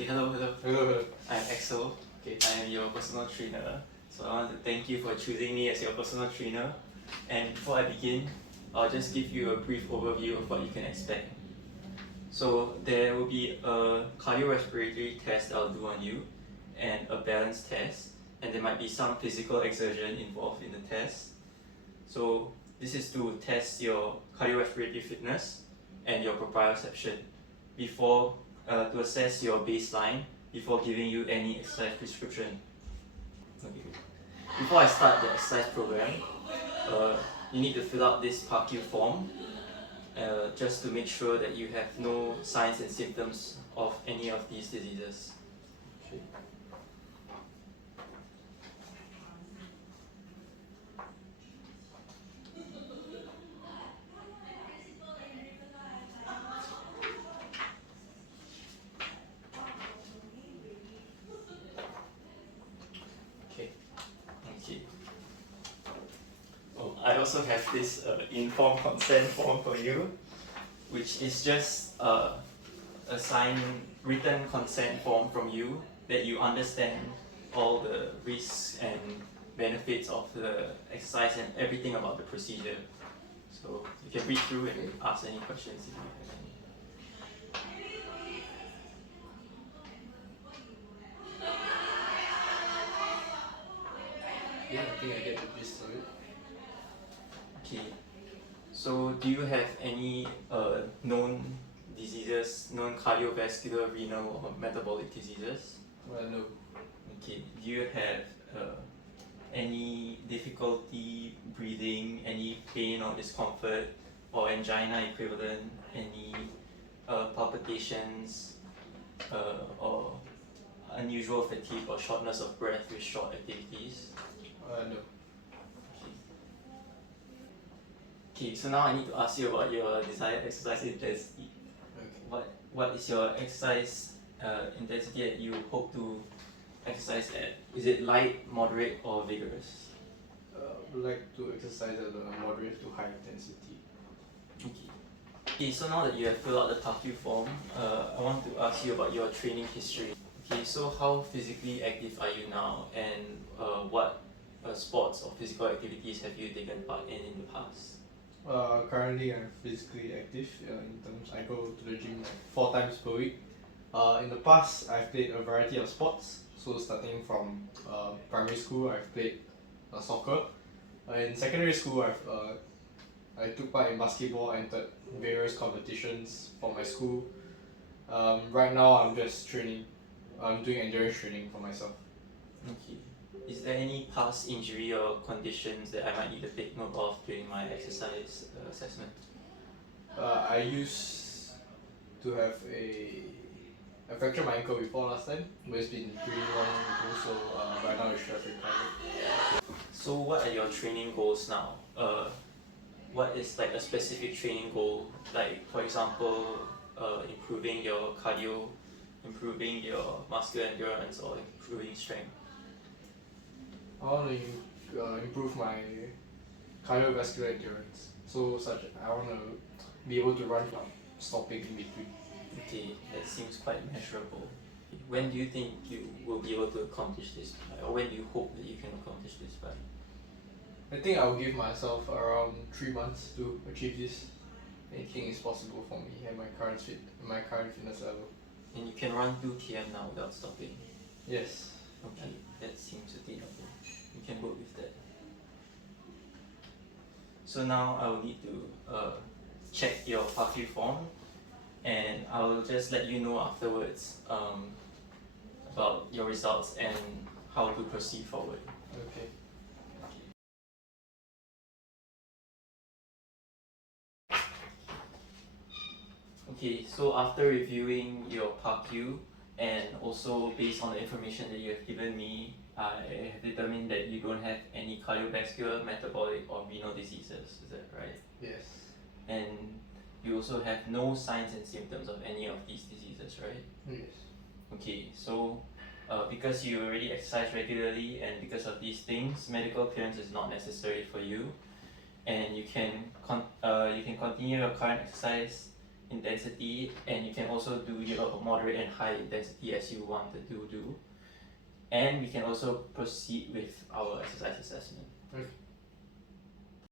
Okay, hello. Hello. I'm Axel. Okay, I am your personal trainer. So I want to thank you for choosing me as your personal trainer. And before I begin, I'll just give you a brief overview of what you can expect. So there will be a cardiorespiratory test I'll do on you, and a balance test, and there might be some physical exertion involved in the test. So this is to test your cardiorespiratory fitness and your proprioception before to assess your baseline before giving you any exercise prescription. Okay. Before I start the exercise program, you need to fill out this PARQ form just to make sure that you have no signs and symptoms of any of these diseases. Okay. Oh, I also have this informed consent form for you, which is just a signed written consent form from you that you understand all the risks and benefits of the exercise and everything about the procedure. So you can read through and ask any questions if you have any. Yeah, I think I get the gist of it. Okay. So do you have any known diseases, known cardiovascular, renal, or metabolic diseases? No. Okay. Do you have any difficulty breathing, any pain or discomfort, or angina equivalent, any palpitations, or unusual fatigue or shortness of breath with short activities? No. Okay, so now I need to ask you about your desired exercise intensity. Okay. What is your exercise intensity that you hope to exercise at? Is it light, moderate, or vigorous? Would like to exercise at a moderate to high intensity. Okay, so now that you have filled out the PARQ form, I want to ask you about your training history. Okay, so how physically active are you now, and what sports or physical activities have you taken part in the past? Currently I'm physically active in terms I go to the gym like 4 times per week. In the past I've played a variety of sports. So starting from primary school I've played soccer. In secondary school I took part in basketball, entered various competitions for my school. Right now I'm just training. I'm doing endurance training for myself. Okay. Is there any past injury or conditions that I might need to take note of during my exercise assessment? I used to have I fractured my ankle before last time, but it's been pretty long ago, so right now it should have recovered. So what are your training goals now? What is like a specific training goal? Like for example, improving your cardio, improving your muscular endurance, or improving strength? I want to improve my cardiovascular endurance. So I want to be able to run without stopping in between. Okay, that seems quite measurable. When do you think you will be able to accomplish this by, or when do you hope that you can accomplish this by? I think I'll give myself around 3 months to achieve this. Anything is possible for me at my current fitness level. And you can run 2 km now without stopping? Yes. Okay, that seems attainable. You can work with that. So now I will need to check your PARQ form, and I will just let you know afterwards about your results and how to proceed forward. Okay. Okay, so after reviewing your PARQ and also based on the information that you have given me, I have determined that you don't have any cardiovascular, metabolic, or renal diseases. Is that right? Yes. And you also have no signs and symptoms of any of these diseases, right? Yes. Okay, so because you already exercise regularly and because of these things, medical clearance is not necessary for you, and you can continue your current exercise intensity, and you can also do your moderate and high intensity as you wanted to do. And we can also proceed with our exercise